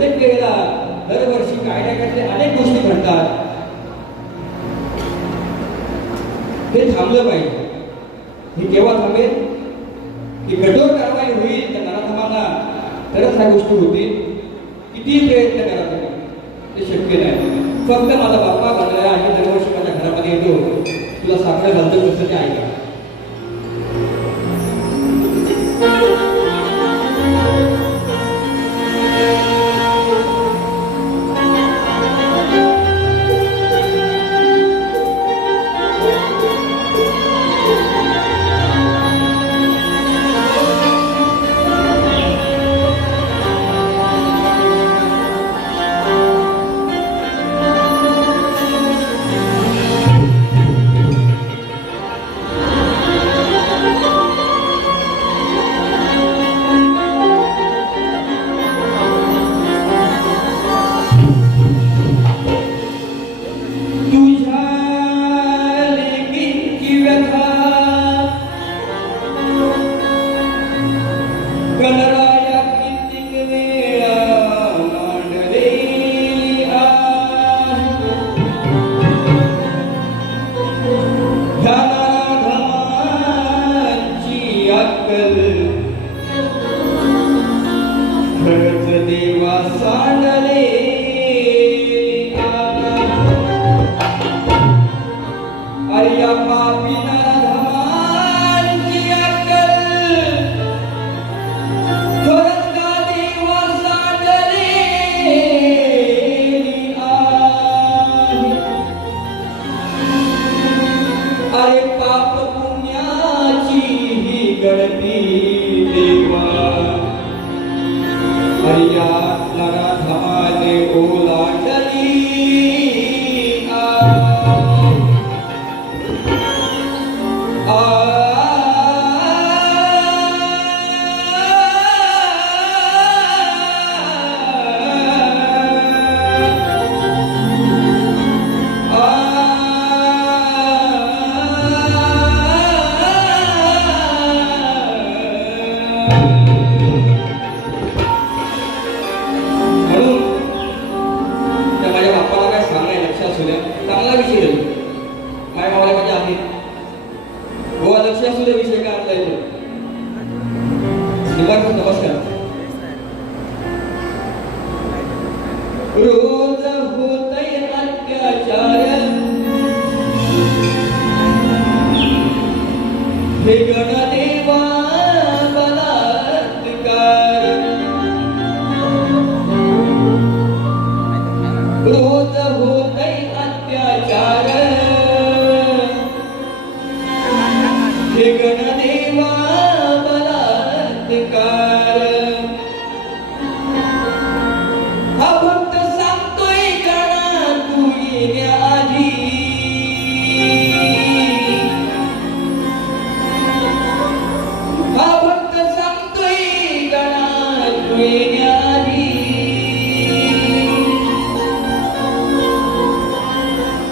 प्रत्येक वेळेला दरवर्षी कायद्याकडले अनेक गोष्टी घडतात ते थांबलं पाहिजे हे केव्हा थांबेल की कठोर कारवाई होईल त्या मराठा तरच ह्या गोष्टी होतील किती प्रयत्न करा तुम्ही ते शक्य नाही फक्त माझा बाप्पा घडला आहे दरवर्षी माझ्या घरामध्ये येतो तुला साखर घालतो कसं ते ऐका धिगन दिवा बला अंधिकार। कुरूत भूतै अत्याचार। धिगन दिवा बला अंधिकार।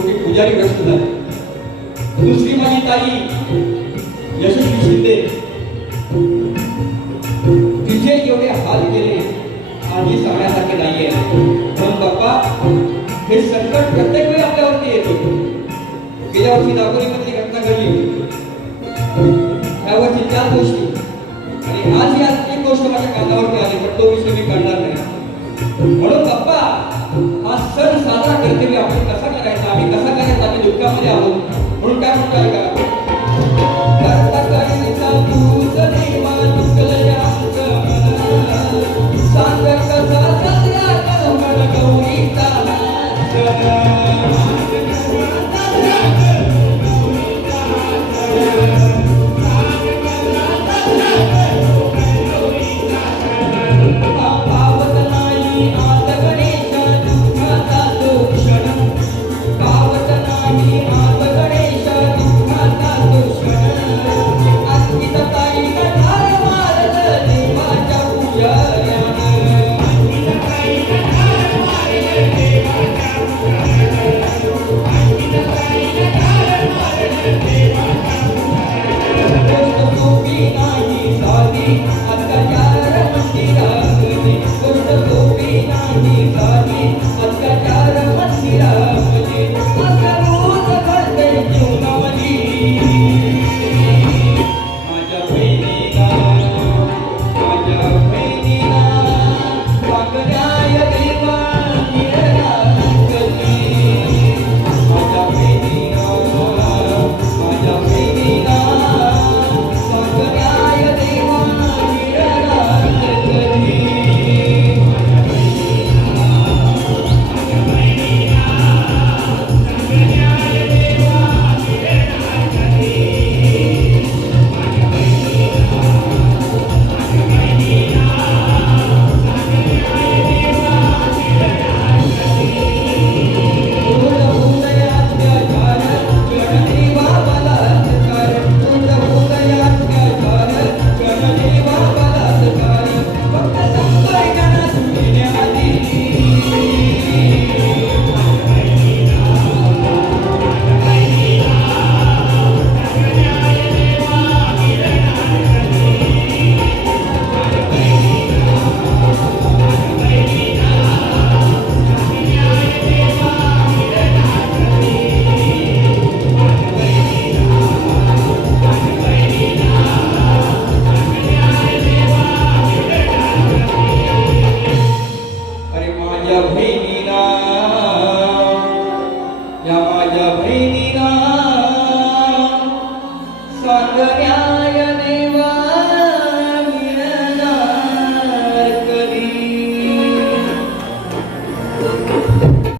मोठे पुजारी ग्रस्त दुसरी माझी ताई यशस्वी शिंदे तिचे एवढे हाल केले आधी सांगण्यासारखे नाहीये पण बाप्पा हे संकट प्रत्येक वेळी आपल्यावरती येतो गेल्या वर्षी दापोलीमधली घटना घडली त्यावरची त्या गोष्टी आणि आज ही एक गोष्ट माझ्या कानावरती आली पण तो विषय मी काढणार नाही म्हणून बाप्पा हा सण साजरा करते मी आपण कसा काय आम्ही कसा करायचा आम्ही दुःखामध्ये आहोत म्हणून काय म्हणतोय का